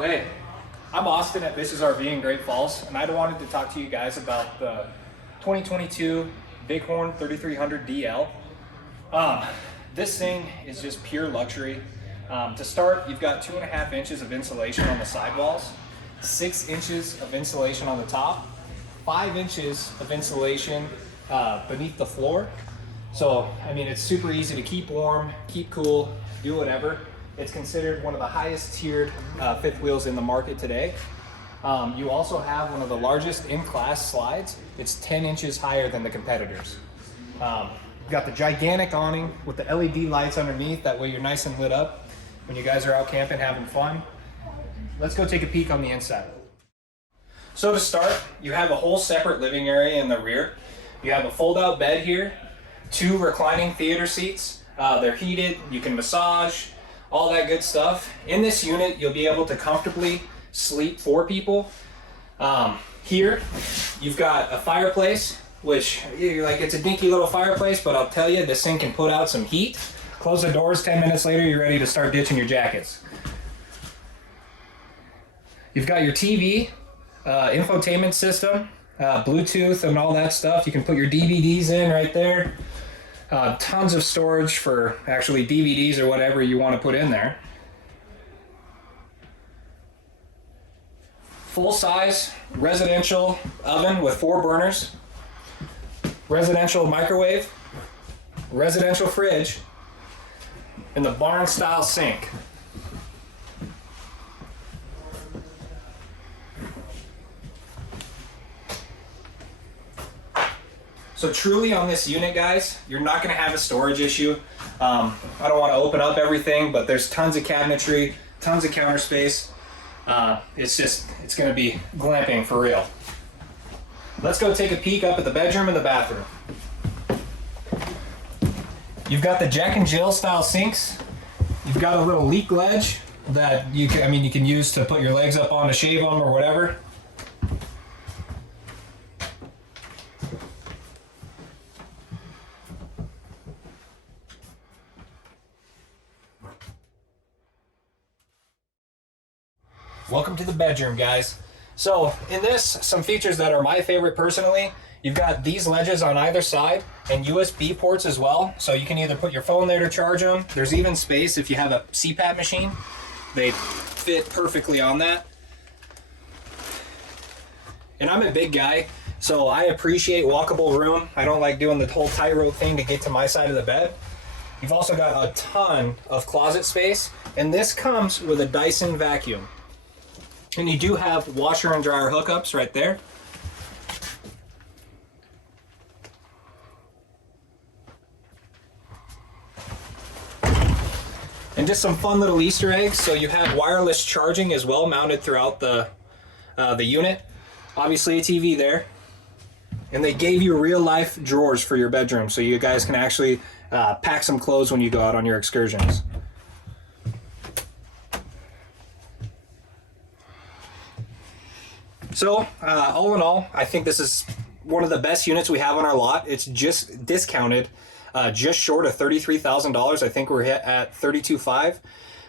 Oh hey, I'm Austin at BISH'S RV in Great Falls, and I wanted to talk to you guys about the 2022 Bighorn 3300 DL. This thing is just pure luxury. To start, you've got 2.5 inches of insulation on the sidewalls, 6 inches of insulation on the top, 5 inches of insulation beneath the floor. So, I mean, it's super easy to keep warm, keep cool, do whatever. It's considered one of the highest tiered fifth wheels in the market today. You also have one of the largest in-class slides. It's 10 inches higher than the competitors. You've got the gigantic awning with the LED lights underneath. That way you're nice and lit up when you guys are out camping having fun. Let's go take a peek on the inside. So to start, you have a whole separate living area in the rear. You have a fold-out bed here, 2 reclining theater seats. They're heated, you can massage, all that good stuff. In this unit, you'll be able to comfortably sleep 4 people. Here, you've got a fireplace, which it's a dinky little fireplace, but I'll tell you, this thing can put out some heat. Close the doors, 10 minutes later, you're ready to start ditching your jackets. You've got your TV, infotainment system, Bluetooth and all that stuff. You can put your DVDs in right there. Tons of storage for actually DVDs or whatever you want to put in there. Full-size residential oven with 4 burners, residential microwave, residential fridge, and the barn-style sink. So truly on this unit, guys, you're not going to have a storage issue. I don't want to open up everything, but there's tons of cabinetry, tons of counter space. It's going to be glamping for real. Let's go take a peek up at the bedroom and the bathroom. You've got the Jack and Jill style sinks. You've got a little leak ledge that you can use to put your legs up on to shave them or whatever. Welcome to the bedroom, guys. So in this, some features that are my favorite personally, you've got these ledges on either side and USB ports as well. So you can either put your phone there to charge them. There's even space if you have a CPAP machine. They fit perfectly on that. And I'm a big guy, so I appreciate walkable room. I don't like doing the whole tightrope thing to get to my side of the bed. You've also got a ton of closet space, and this comes with a Dyson vacuum. And you do have washer and dryer hookups right there. And just some fun little Easter eggs. So you have wireless charging as well mounted throughout the unit. Obviously a TV there. And they gave you real life drawers for your bedroom so you guys can actually pack some clothes when you go out on your excursions. So, all in all, I think this is one of the best units we have on our lot. It's just discounted, just short of $33,000. I think we're hit at $32,500.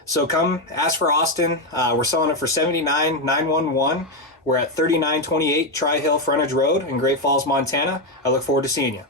So come ask for Austin. We're selling it for $79,911. We're at 3928 Tri-Hill Frontage Road in Great Falls, Montana. I look forward to seeing you.